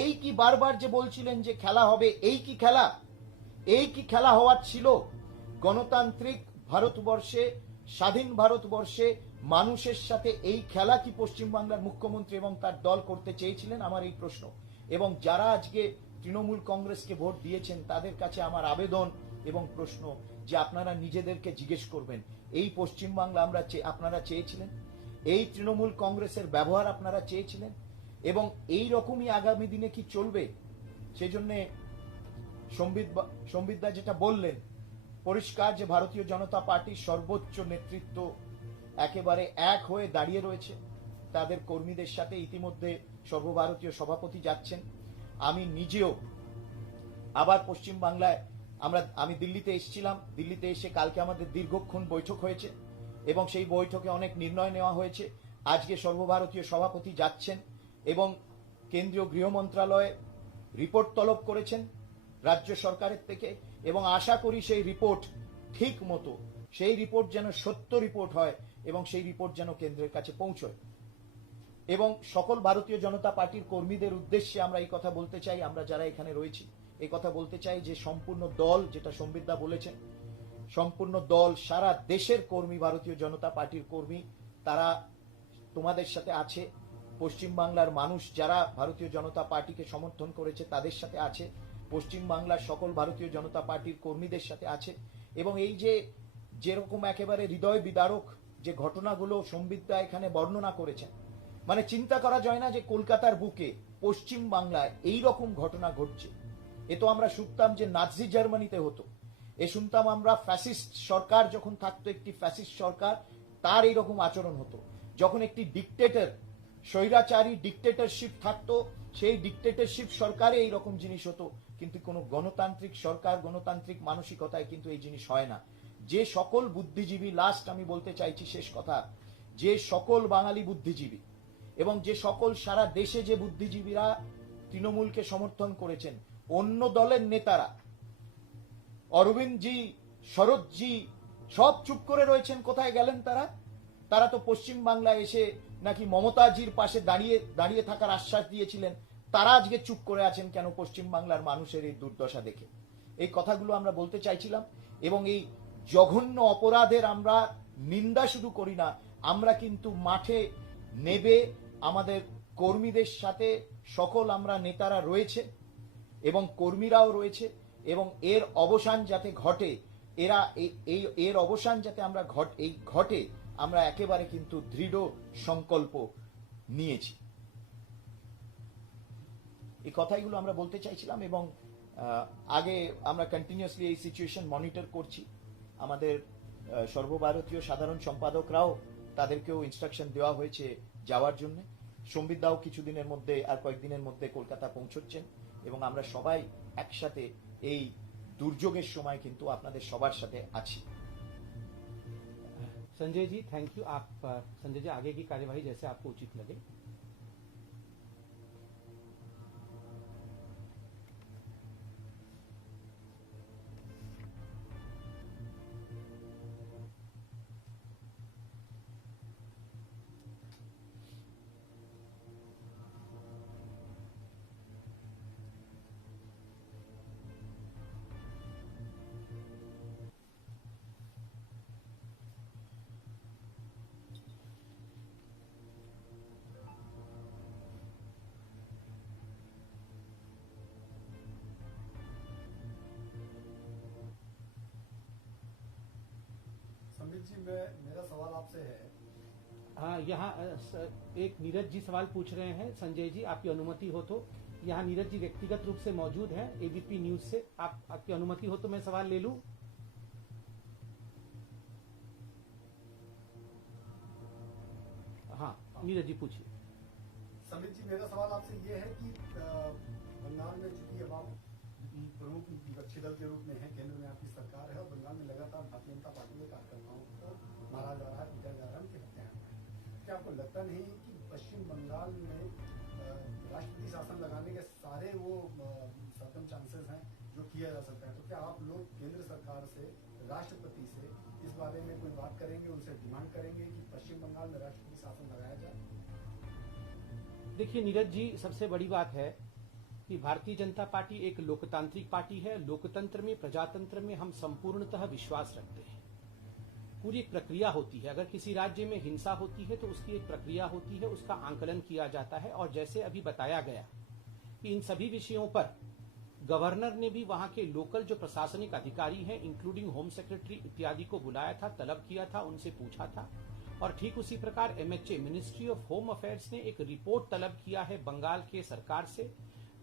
এই কি বারবার যে বলছিলেন যে খেলা হবে, এই কি খেলা? এই কি খেলা হওয়ার ছিল? গণতান্ত্রিক ভারতবর্ষে, স্বাধীন ভারতবর্ষে মানুষের সাথে এই খেলা কি পশ্চিমবাংলার মুখ্যমন্ত্রী এবং তার দল করতে চেয়েছিলেন? আমার এই প্রশ্ন। এবং যারা আজকে তৃণমূল কংগ্রেসকে ভোট দিয়েছেন তাদের কাছে আমার আবেদন এবং প্রশ্ন যে আপনারা নিজেদেরকে জিজ্ঞেস করবেন, এই পশ্চিমবাংলা আপনারা চেয়েছিলেন? এই তৃণমূল কংগ্রেসের ব্যবহার আপনারা চেয়েছিলেন এবং এই রকমই আগামী দিনে কি চলবে সেই জন্য সম্বিতদা যেটা বললেন পরিষ্কার যে ভারতীয় জনতা পার্টির সর্বোচ্চ নেতৃত্ব একেবারে এক হয়ে দাঁড়িয়ে রয়েছে তাদের কর্মীদের সাথে। ইতিমধ্যে সর্বভারতীয় সভাপতি যাচ্ছেন। আমি নিজেও আবার পশ্চিম বাংলায় আমি দিল্লিতে এসেছিলাম। দিল্লিতে এসে কালকে আমাদের দীর্ঘক্ষণ বৈঠক হয়েছে এবং সেই বৈঠকে অনেক নির্ণয় নেওয়া হয়েছে। আজকে সর্বভারতীয় সভাপতি যাচ্ছেন এবং কেন্দ্রীয় গৃহ মন্ত্রণালয়ে রিপোর্ট তলব করেছেন রাজ্য সরকারের থেকে এবং আশা করি সেই রিপোর্ট ঠিক মতো সেই রিপোর্ট যেন সত্য রিপোর্ট হয় এবং সেই রিপোর্ট যেন কেন্দ্রের কাছে পৌঁছয়। এবং সকল ভারতীয় জনতা পার্টির কর্মীদের উদ্দেশ্যে আমরা এই কথা বলতে চাই, আমরা যারা এখানে রয়েছি এই কথা বলতে চাই যে সম্পূর্ণ দল, যেটা সম্বিতদা বলেছেন, সম্পূর্ণ দল সারা দেশের কর্মী, ভারতীয় জনতা পার্টির কর্মী, তারা তোমাদের সাথে আছে। পশ্চিম বাংলার মানুষ যারা ভারতীয় জনতা পার্টিকে সমর্থন করেছে তাদের সাথে আছে, পশ্চিম বাংলার সকল ভারতীয় জনতা পার্টির কর্মীদের সাথে আছে। এবং এই যে যেরকম একেবারে হৃদয় বিদারক যে ঘটনাগুলো সম্বিতদা এখানে বর্ণনা করেছেন, মানে চিন্তা করা যায় না যে কলকাতার বুকে পশ্চিম বাংলায় এই রকম ঘটনা ঘটছে। এ তো আমরা শুনতাম যে নাৎসি জার্মানিতে হতো, এ শুনতাম আমরা ফ্যাসিস্ট সরকার যখন থাকতো, একটি ফ্যাসিস্ট সরকার, তার এইরকম আচরণ হতো। যখন একটি ডিকটেটর, স্বৈরাচারী ডিকটেটরশিপ থাকতো, সেই ডিকটেটরশিপ সরকারে এইরকম জিনিস হতো। কিন্তু কোনো গণতান্ত্রিক সরকার, গণতান্ত্রিক মানসিকতায় কিন্তু এই জিনিস হয় না। যে সকল বুদ্ধিজীবী, লাস্ট আমি বলতে চাইছি শেষ কথা, যে সকল বাঙালি বুদ্ধিজীবী এবং যে সকল সারা দেশে যে বুদ্ধিজীবীরা তৃণমূলকে সমর্থন করেছেন, অন্য দলের নেতারা, অরবিন্দজি, শরৎজি, সব চুপ করে রয়েছেন। কোথায় গেলেন তারা? তারা তো পশ্চিম বাংলায় এসে নাকি মমতাজির পাশে দাঁড়িয়ে থাকার আশ্বাস দিয়েছিলেন। তারা আজকে চুপ করে আছেন কেন পশ্চিম বাংলার মানুষের এই দুর্দশা দেখে? এই কথাগুলো আমরা বলতে চাইছিলাম। এবং এই জঘন্য অপরাধের আমরা নিন্দা শুধু করি না, আমরা কিন্তু মাঠে নেবে আমাদের কর্মীদের সাথে সকল আমরা নেতারা রয়েছে এবং কর্মীরাও রয়েছে এবং এর অবসান যাতে ঘটে, এর অবসান যাতে আমরা ঘটে আমরা একেবারে কিন্তু দৃঢ় সংকল্প নিয়েছি। এই কথাগুলো আমরা বলতে চাইছিলাম। এবং আগে আমরা কন্টিনিউয়াসলি এই সিচুয়েশন মনিটর করছি। আমাদের সর্বভারতীয় সাধারণ সম্পাদকরাও, তাদেরকেও ইনস্ট্রাকশন দেওয়া হয়েছে যাওয়ার জন্য। সম্বিতদাও কিছুদিনের মধ্যে, আর কয়েকদিনের মধ্যে কলকাতা পৌঁছচ্ছেন এবং আমরা সবাই একসাথে এই দুর্যোগের সময় কিন্তু আপনাদের সবার সাথে আছি। Sanjay ji thank you. आप संजय जी आगे की कार्यवाही जैसे आपको उचित लगे। संबित जी, मेरा सवाल आपसे है। हाँ, यहाँ एक नीरज जी सवाल पूछ रहे हैं। संजय जी आपकी अनुमति हो तो, यहाँ नीरज जी व्यक्तिगत रूप से मौजूद हैं एबीपी न्यूज से। आपकी अनुमति हो तो मैं सवाल ले लूं। हाँ नीरज जी पूछिए। संबित जी, मेरा सवाल आपसे ये है कि बंगाल में चूंकि अब आप प्रमुख विपक्षी दल के रूप में है, केंद्र में आपकी सरकार है और बंगाल में लगातार भारतीय जनता पार्टी के कार्यकर्ताओं को मारा जा रहा है, पीटा जा रहा है, उनकी हत्याएं हो रही है। क्या आपको लगता नहीं कि पश्चिम बंगाल में राष्ट्रपति शासन लगाने के सारे वो सर्कम चांसेस हैं जो किया जा सकता है? तो क्या आप लोग केंद्र सरकार से, राष्ट्रपति से इस बारे में कोई बात करेंगे, उनसे डिमांड करेंगे कि पश्चिम बंगाल में राष्ट्रपति शासन लगाया जाए? देखिए नीरज जी, सबसे बड़ी बात है कि भारतीय जनता पार्टी एक लोकतांत्रिक पार्टी है। लोकतंत्र में, प्रजातंत्र में हम संपूर्णतः विश्वास रखते हैं। पूरी एक प्रक्रिया होती है। अगर किसी राज्य में हिंसा होती है तो उसकी एक प्रक्रिया होती है, उसका आंकलन किया जाता है। और जैसे अभी बताया गया कि इन सभी विषयों पर गवर्नर ने भी वहां के लोकल जो प्रशासनिक अधिकारी हैं, इंक्लूडिंग होम सेक्रेटरी इत्यादि को बुलाया था, तलब किया था, उनसे पूछा था और ठीक उसी प्रकार MHA ministry of home affairs ने एक रिपोर्ट तलब किया है बंगाल के सरकार से,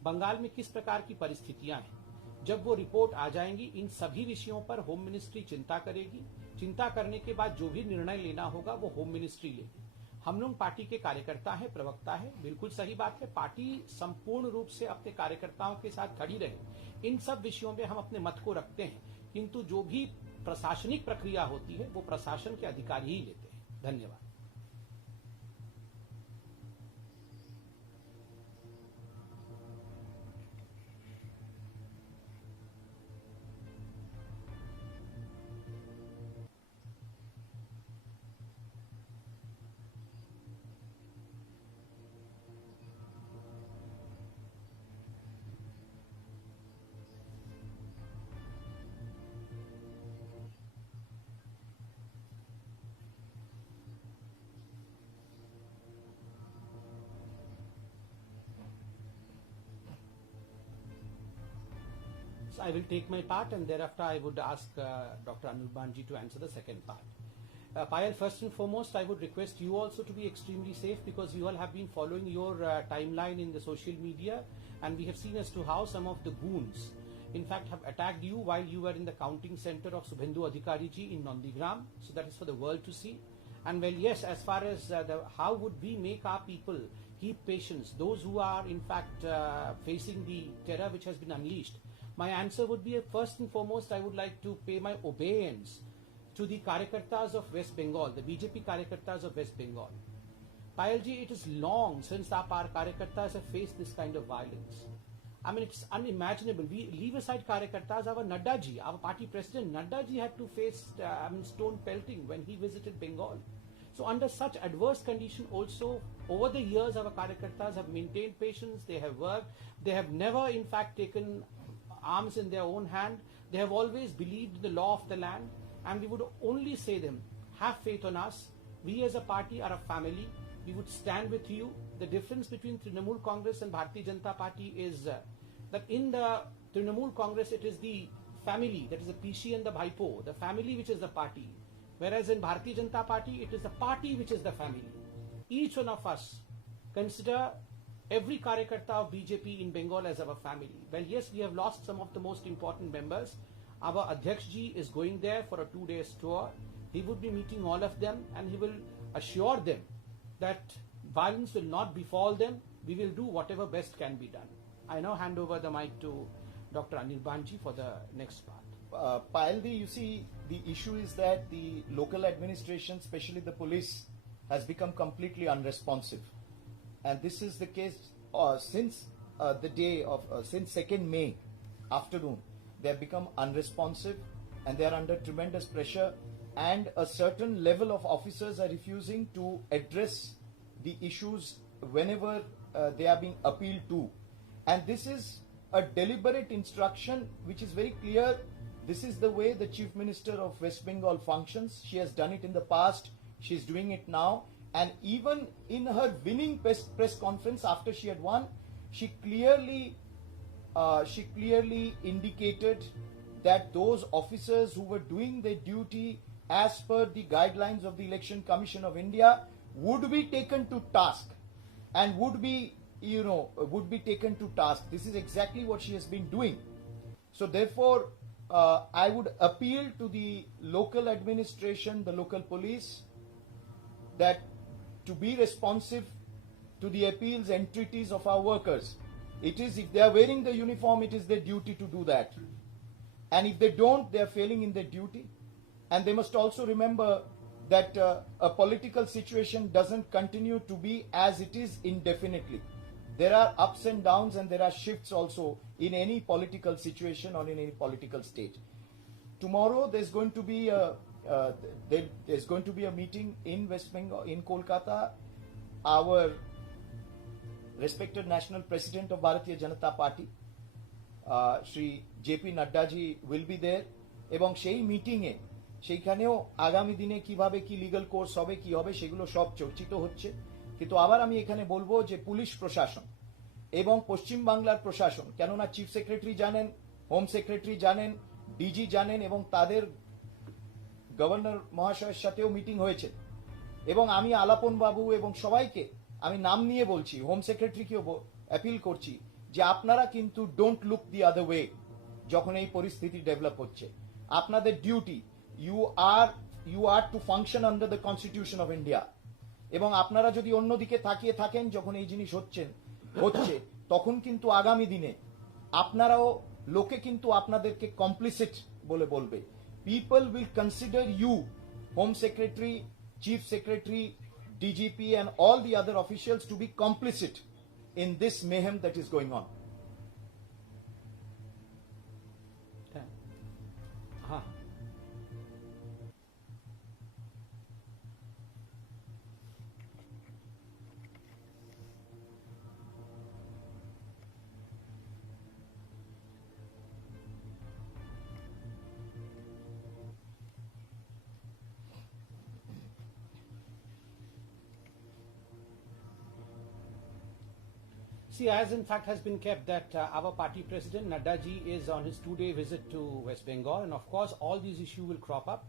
बंगाल में किस प्रकार की परिस्थितियां हैं। जब वो रिपोर्ट आ जाएंगी, इन सभी विषयों पर होम मिनिस्ट्री चिंता करेगी। चिंता करने के बाद जो भी निर्णय लेना होगा वो होम मिनिस्ट्री लेगी। हम लोग पार्टी के कार्यकर्ता हैं, प्रवक्ता हैं, बिल्कुल सही बात है, पार्टी संपूर्ण रूप से अपने कार्यकर्ताओं के साथ खड़ी रहे। इन सब विषयों में हम अपने मत को रखते हैं, किंतु जो भी प्रशासनिक प्रक्रिया होती है वो प्रशासन के अधिकारी ही लेते हैं। धन्यवाद। So I will take my part, and thereafter I would ask Dr. Anirbanji to answer the second part. Payal, first and foremost, I would request you also to be extremely safe, because you all have been following your timeline in the social media, and we have seen as to how some of the goons, in fact, have attacked you while you were in the counting center of Subhendu Adhikari ji in Nandigram. So that is for the world to see. And well, yes, as far as how would we make our people keep patience, those who are in fact facing the terror which has been unleashed, my answer would be, first and foremost, I would like to pay my obeisance to the Karyakartas of West Bengal, the BJP Karyakartas of West Bengal. Payalji, it is long since our Karyakartas have faced this kind of violence. I mean, it's unimaginable. We leave aside Karyakartas, our Nadda ji, our party president, Nadda ji had to face stone pelting when he visited Bengal. So under such adverse condition also, over the years, our Karyakartas have maintained patience, they have worked, they have never in fact taken arms in their own hand. They have always believed in the law of the land, and we would only say them, have faith on us. We as a party are a family. We would stand with you. The difference between Trinamool Congress and Bharatiya Janata Party is that in the Trinamool Congress, it is the family, that is the PC and the Bhaipo, the family which is the party. Whereas in Bharatiya Janata Party, it is the party which is the family. Each one of us consider every Karyakarta of BJP in Bengal as our family. Well, yes, we have lost some of the most important members. Our Adhyaksh ji is going there for a 2-day tour. He would be meeting all of them, and he will assure them that violence will not befall them. We will do whatever best can be done. I now hand over the mic to Dr. Anirbanji for the next part. Payaldi, you see, the issue is that the local administration, especially the police, has become completely unresponsive. And this is the case since the day of, since 2nd May afternoon. They have become unresponsive, and they are under tremendous pressure, and a certain level of officers are refusing to address the issues whenever they are being appealed to. And this is a deliberate instruction which is very clear. This is the way the Chief Minister of West Bengal functions. She has done it in the past, she is doing it now. And even in her winning press conference after she had won, she clearly indicated that those officers who were doing their duty as per the guidelines of the Election Commission of India would be taken to task, and would be taken to task. This is exactly what she has been doing. So therefore, I would appeal to the local administration, the local police, that to be responsive to the appeals, entreaties of our workers. It is, if they are wearing the uniform, it is their duty to do that. And if they don't, they are failing in their duty. And they must also remember that a political situation doesn't continue to be as it is indefinitely. There are ups and downs, and there are shifts also in any political situation or in any political state. Tomorrow there's going to be a meeting in West Bengal, in Kolkata. Our respected national president of Bharatiya Janata Party, Shri JP Nadda ji, will be there. এবং সেই মিটিংয়ে সেইখানেও আগামী দিনে কিভাবে কি লিগ্যাল কোর্স হবে, কি হবে, সেগুলো সব চর্চিত হচ্ছে। কিন্তু আবার আমি এখানে বলবো যে পুলিশ প্রশাসন এবং পশ্চিম বাংলার প্রশাসন, কেননা চিফ সেক্রেটারি জানেন, হোম সেক্রেটারি জানেন, ডিজি জানেন, এবং তাদের গভর্নর মহাশয়ের সাথেও মিটিং হয়েছে। এবং আমি আলাপন বাবু এবং সবাইকে আমি নাম নিয়ে বলছি, হোম সেক্রেটারিকেও অ্যাপিল করছি যে আপনারা কিন্তু don't look the other way. যখন এই পরিস্থিতি ডেভেলপ হচ্ছে, আপনাদের duty, you are to function under the constitution of India. এবং আপনারা যদি অন্যদিকে তাকিয়ে থাকেন যখন এই জিনিস হচ্ছে তখন কিন্তু আগামী দিনে আপনারাও, লোকে কিন্তু আপনাদেরকে কমপ্লিসিট বলে বলবে। People will consider you, home secretary, chief secretary, DGP and all the other officials to be complicit in this mayhem that is going on. हाँ, see, as in fact has been kept that our party president Nadda ji is on his 2-day visit to West Bengal, and of course all these issues will crop up.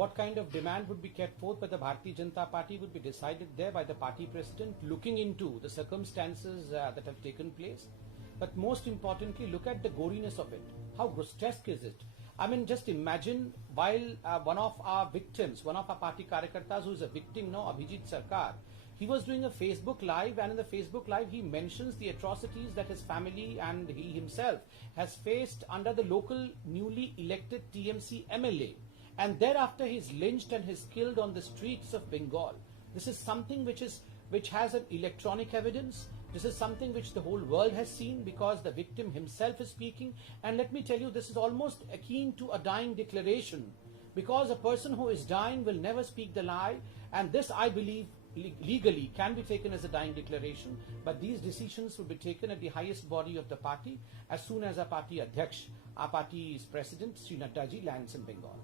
What kind of demand would be kept forth by the Bharatiya Janata Party would be decided there by the party president, looking into the circumstances that have taken place. But most importantly, look at the goriness of it. How grotesque is it? I mean, just imagine while one of our victims, one of our party karyakartas who is a victim now, Abhijit Sarkar, he was doing a Facebook Live, and in the Facebook Live he mentions the atrocities that his family and he himself has faced under the local newly elected TMC MLA. And thereafter he is lynched and he is killed on the streets of Bengal. This is something which has an electronic evidence. This is something which the whole world has seen because the victim himself is speaking. And let me tell you, this is almost akin to a dying declaration, because a person who is dying will never speak the lie. And this, I believe, legally can be taken as a dying declaration, but these decisions will be taken at the highest body of the party as soon as our party Adhyaksh, our party's president, Sri Nadda ji, lands in Bengal.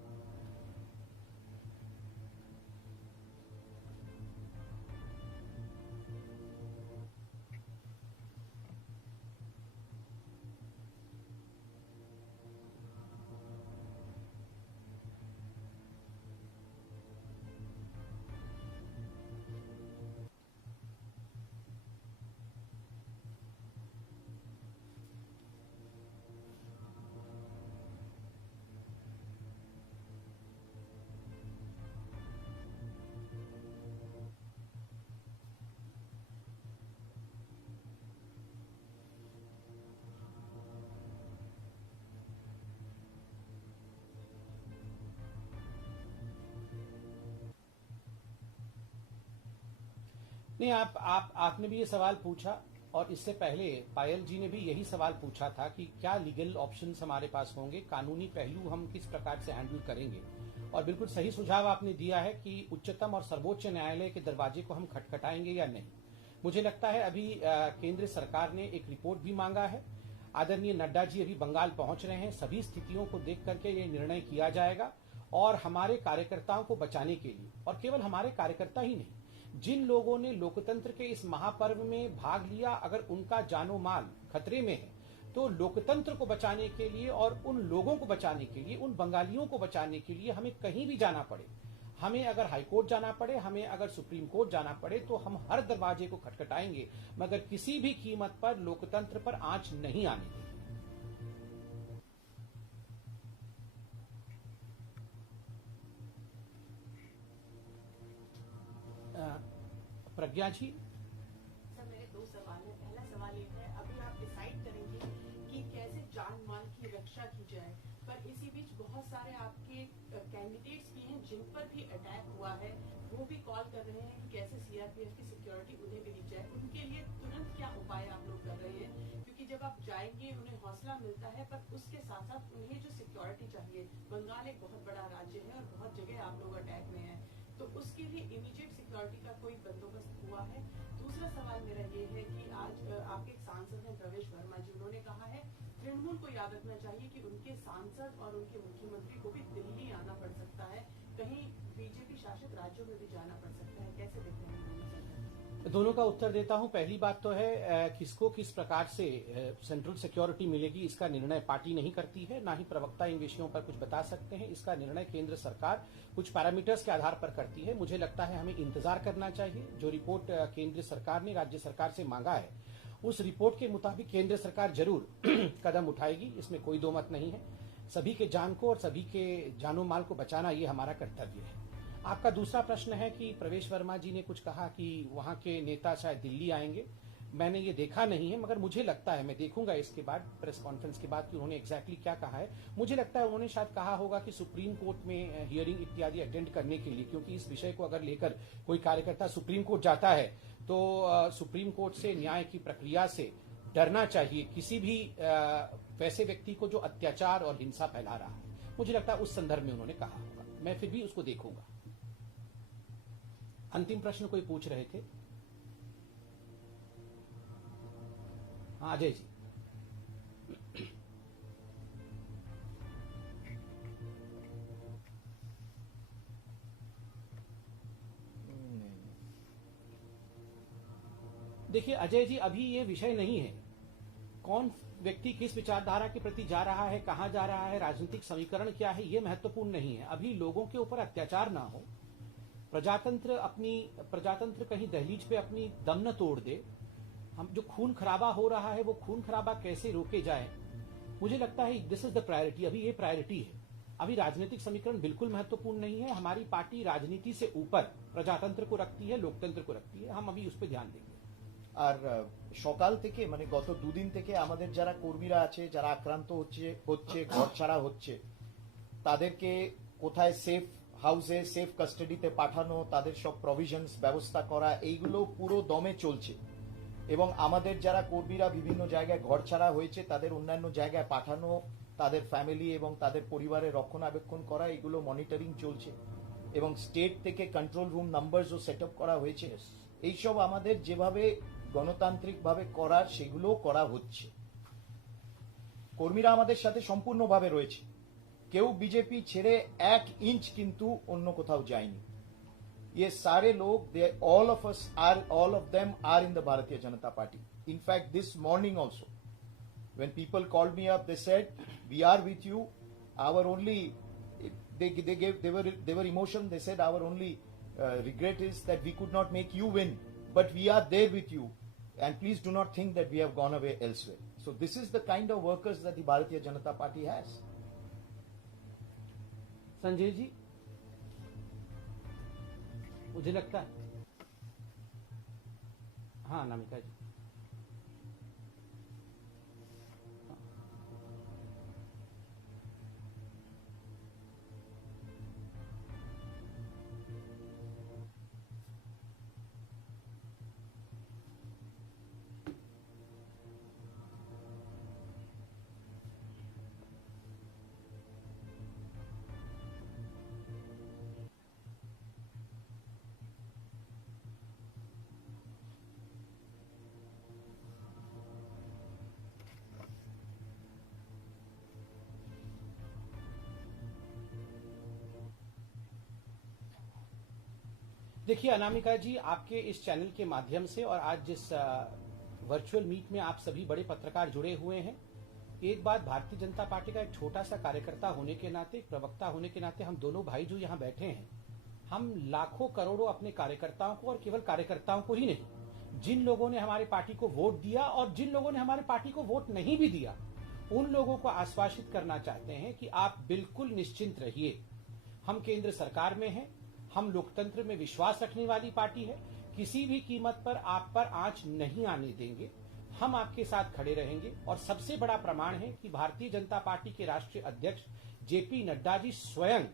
नहीं, आपने भी ये सवाल पूछा, और इससे पहले पायल जी ने भी यही सवाल पूछा था कि क्या लीगल ऑप्शंस हमारे पास होंगे, कानूनी पहलू हम किस प्रकार से हैंडल करेंगे। और बिल्कुल सही सुझाव आपने दिया है कि उच्चतम और सर्वोच्च न्यायालय के दरवाजे को हम खटखटाएंगे या नहीं। मुझे लगता है अभी केंद्र सरकार ने एक रिपोर्ट भी मांगा है। आदरणीय नड्डा जी अभी बंगाल पहुंच रहे हैं। सभी स्थितियों को देख करके ये निर्णय किया जाएगा, और हमारे कार्यकर्ताओं को बचाने के लिए, और केवल हमारे कार्यकर्ता ही नहीं, जिन लोगों ने लोकतंत्र के इस महापर्व में भाग लिया, अगर उनका जानो माल खतरे में है, तो लोकतंत्र को बचाने के लिए और उन लोगों को बचाने के लिए, उन बंगालियों को बचाने के लिए हमें कहीं भी जाना पड़े, हमें अगर हाईकोर्ट जाना पड़े, हमें अगर सुप्रीम कोर्ट जाना पड़े, तो हम हर दरवाजे को खटखटाएंगे, मगर किसी भी कीमत पर लोकतंत्र पर आंच नहीं आने देंगे। प्रज्ञा जी, सर मेरे दो सवाल है। पहला सवाल ये है, अभी आप डिसाइड करेंगे कि कैसे जान माल की रक्षा की जाए, पर इसी बीच बहुत सारे आपके कैंडिडेट्स भी हैं जिन पर भी अटैक हुआ है, वो भी कॉल कर रहे हैं कि कैसे सीआरपीएफ की सिक्योरिटी उन्हें भी दी जाए। उनके लिए तुरंत क्या उपाय आप लोग कर रहे हैं, क्योंकि जब आप जाएंगे उन्हें हौसला मिलता है, पर उसके साथ साथ उन्हें जो सिक्योरिटी चाहिए, बंगाल एक बहुत बड़ा राज्य है और बहुत जगह आप लोग अटैक में हैं, तो उसके लिए इमीडिएट सिक्योरिटी का कोई बंदोबस्त हुआ है। दूसरा सवाल मेरा ये है कि आज आपके सांसद हैं प्रवेश वर्मा जी, उन्होंने कहा है तृणमूल को याद रखना चाहिए कि उनके सांसद और उनके मुख्यमंत्री को भी दिल्ली आना पड़ सकता है, कहीं बीजेपी शासित राज्यों में भी जाना पड़ सकता है। कैसे देखते हैं दोनों का उत्तर देता हूं। पहली बात तो है किसको किस प्रकार से सेंट्रल सिक्योरिटी मिलेगी इसका निर्णय पार्टी नहीं करती है, ना ही प्रवक्ता इन विषयों पर कुछ बता सकते हैं। इसका निर्णय केंद्र सरकार कुछ पैरामीटर्स के आधार पर करती है। मुझे लगता है हमें इंतजार करना चाहिए। जो रिपोर्ट केंद्र सरकार ने राज्य सरकार से मांगा है उस रिपोर्ट के मुताबिक केंद्र सरकार जरूर कदम उठाएगी, इसमें कोई दो मत नहीं है। सभी के जान को और सभी के जानो माल को बचाना ये हमारा कर्तव्य है। आपका दूसरा प्रश्न है कि प्रवेश वर्मा जी ने कुछ कहा कि वहां के नेता शायद दिल्ली आएंगे। मैंने ये देखा नहीं है, मगर मुझे लगता है, मैं देखूंगा इसके बाद प्रेस कॉन्फ्रेंस के बाद कि उन्होंने एग्जैक्टली क्या कहा है। मुझे लगता है उन्होंने शायद कहा होगा कि सुप्रीम कोर्ट में हियरिंग इत्यादि अटेंड करने के लिए, क्योंकि इस विषय को अगर लेकर कोई कार्यकर्ता सुप्रीम कोर्ट जाता है तो सुप्रीम कोर्ट से न्याय की प्रक्रिया से डरना चाहिए किसी भी वैसे व्यक्ति को जो अत्याचार और हिंसा फैला रहा है। मुझे लगता है उस संदर्भ में उन्होंने कहा होगा। मैं फिर भी उसको देखूंगा। अंतिम प्रश्न कोई पूछ रहे थे? हाँ अजय जी। देखिए अजय जी, अभी ये विषय नहीं है कौन व्यक्ति किस विचारधारा के प्रति जा रहा है, कहां जा रहा है, राजनीतिक समीकरण क्या है, ये महत्वपूर्ण नहीं है। अभी लोगों के ऊपर अत्याचार ना हो, प्रजातंत्र कहीं दहलीज पे अपनी दम न तोड़ दे। हम जो खून खराबा हो रहा है वो खून खराबा कैसे रोके जाए, मुझे लगता है दिस इज द प्रायोरिटी। अभी ये प्रायोरिटी है। अभी राजनीतिक समीकरण बिल्कुल महत्वपूर्ण नहीं है। हमारी पार्टी राजनीति से ऊपर प्रजातंत्र को रखती है, लोकतंत्र को रखती है। हम अभी उस पर ध्यान देंगे। আর সকাল থেকে মানে গত দুদিন থেকে আমাদের যারা কর্মীরা আছে যারা আক্রান্ত হচ্ছে ঘর ছাড়া হচ্ছে তাদেরকে কোথায় সেফ হাউসে সেফ কাস্টাডিতে পাঠানো, তাদের সব প্রভিশনস ব্যবস্থা করা, এইগুলো পুরো দমে চলছে। এবং আমাদের যারা কর্মীরা বিভিন্ন জায়গায় ঘর ছাড়া হয়েছে তাদের অন্যান্য জায়গায় পাঠানো, তাদের ফ্যামিলি এবং তাদের পরিবারের রক্ষণাবেক্ষণ করা, এগুলো মনিটরিং চলছে। এবং স্টেট থেকে কন্ট্রোল রুম নাম্বারসও সেট আপ করা হয়েছে। এইসব আমাদের যেভাবে গণতান্ত্রিকভাবে করার সেগুলোও করা হচ্ছে। কর্মীরা আমাদের সাথে সম্পূর্ণভাবে রয়েছে। কেউ বিজেপি ছেড়ে 1 ইঞ্চ কিন্তু অন্য কোথাও যায়নি। ये सारे लोग, they all of them are in the Bharatiya Janata Party. In fact, this morning also, when people called me up, they said, "We are with you." Our only, they were emotional. They said, "Our only regret is that we could not make you win, but we are there with you, and please do not think that we have gone away elsewhere." So this is the kind of workers that the Bharatiya Janata Party has. Sanjay ji, मुझे लगता है, हाँ नामिका जी, देखिए अनामिका जी, आपके इस चैनल के माध्यम से और आज जिस वर्चुअल मीट में आप सभी बड़े पत्रकार जुड़े हुए हैं, एक बात भारतीय जनता पार्टी का एक छोटा सा कार्यकर्ता होने के नाते, एक प्रवक्ता होने के नाते, हम दोनों भाई जो यहाँ बैठे हैं, हम लाखों करोड़ों अपने कार्यकर्ताओं को, और केवल कार्यकर्ताओं को ही नहीं, जिन लोगों ने हमारे पार्टी को वोट दिया और जिन लोगों ने हमारे पार्टी को वोट नहीं भी दिया, उन लोगों को आश्वासित करना चाहते हैं कि आप बिल्कुल निश्चिंत रहिए। हम केंद्र सरकार में हैं, हम लोकतंत्र में विश्वास रखने वाली पार्टी है, किसी भी कीमत पर आप पर आंच नहीं आने देंगे। हम आपके साथ खड़े रहेंगे। और सबसे बड़ा प्रमाण है कि भारतीय जनता पार्टी के राष्ट्रीय अध्यक्ष जेपी नड्डा जी स्वयं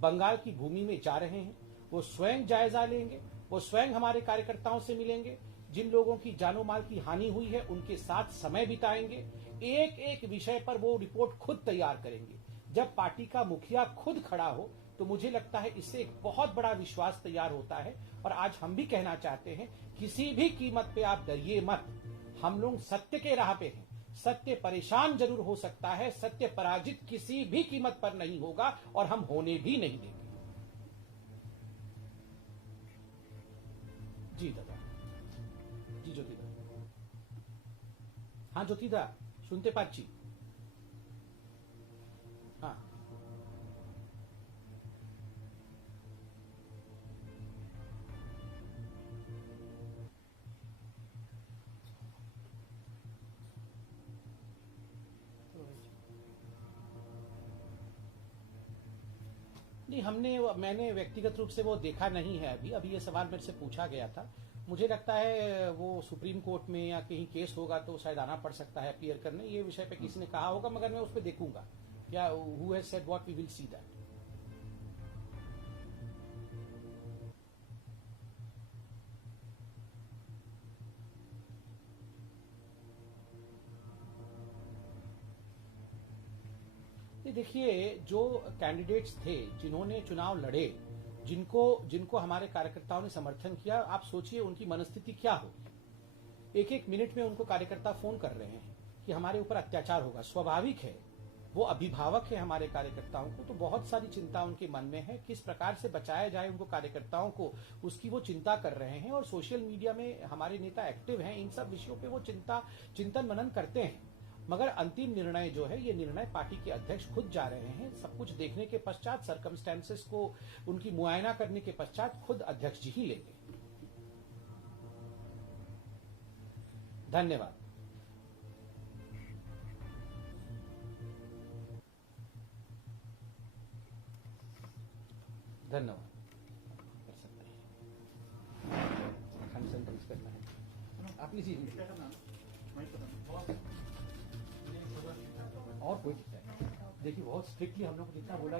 बंगाल की भूमि में जा रहे हैं। वो स्वयं जायजा लेंगे, वो स्वयं हमारे कार्यकर्ताओं से मिलेंगे, जिन लोगों की जानो माल की हानि हुई है उनके साथ समय बिताएंगे। एक एक विषय पर वो रिपोर्ट खुद तैयार करेंगे। जब पार्टी का मुखिया खुद खड़ा हो तो मुझे लगता है इससे एक बहुत बड़ा विश्वास तैयार होता है। और आज हम भी कहना चाहते हैं, किसी भी कीमत पे आप डरिए मत। हम लोग सत्य के राह पे हैं। सत्य परेशान जरूर हो सकता है, सत्य पराजित किसी भी कीमत पर नहीं होगा और हम होने भी नहीं देंगे। जी दादा। हाँ ज्योतिदा सुनते पाची। हाँ नहीं, मैंने व्यक्तिगत रूप से वो देखा नहीं है। अभी ये सवाल मेरे से पूछा गया था। मुझे लगता है वो सुप्रीम कोर्ट में या कहीं केस होगा तो शायद आना पड़ सकता है अपीयर करने। ये विषय पे किसी ने कहा होगा, मगर मैं उस पर देखूंगा क्या who has said what, we will see that. देखिए, जो कैंडिडेट्स थे जिन्होंने चुनाव लड़े, जिनको हमारे कार्यकर्ताओं ने समर्थन किया, आप सोचिए उनकी मनस्थिति क्या होगी। एक एक मिनट में उनको कार्यकर्ता फोन कर रहे हैं कि हमारे ऊपर अत्याचार होगा। स्वाभाविक है, वो अभिभावक है हमारे कार्यकर्ताओं को, तो बहुत सारी चिंता उनके मन में है। किस प्रकार से बचाया जाए उनको कार्यकर्ताओं को, उसकी वो चिंता कर रहे हैं। और सोशल मीडिया में हमारे नेता एक्टिव हैं, इन सब विषयों पे वो चिंतन मनन करते हैं। मगर अंतिम निर्णय जो है, ये निर्णय पार्टी के अध्यक्ष खुद जा रहे हैं। सब कुछ देखने के पश्चात, सर्कमस्टेंसेस को उनकी मुआयना करने के पश्चात खुद अध्यक्ष जी ही लेंगे। धन्यवाद। धन्यवाद। कर सकते हैं, कंसल्टेंस करना है आप लीजिए। और कोई दिक्कत नहीं। देखिए, बहुत स्ट्रिक्टली हम लोग को जितना बोला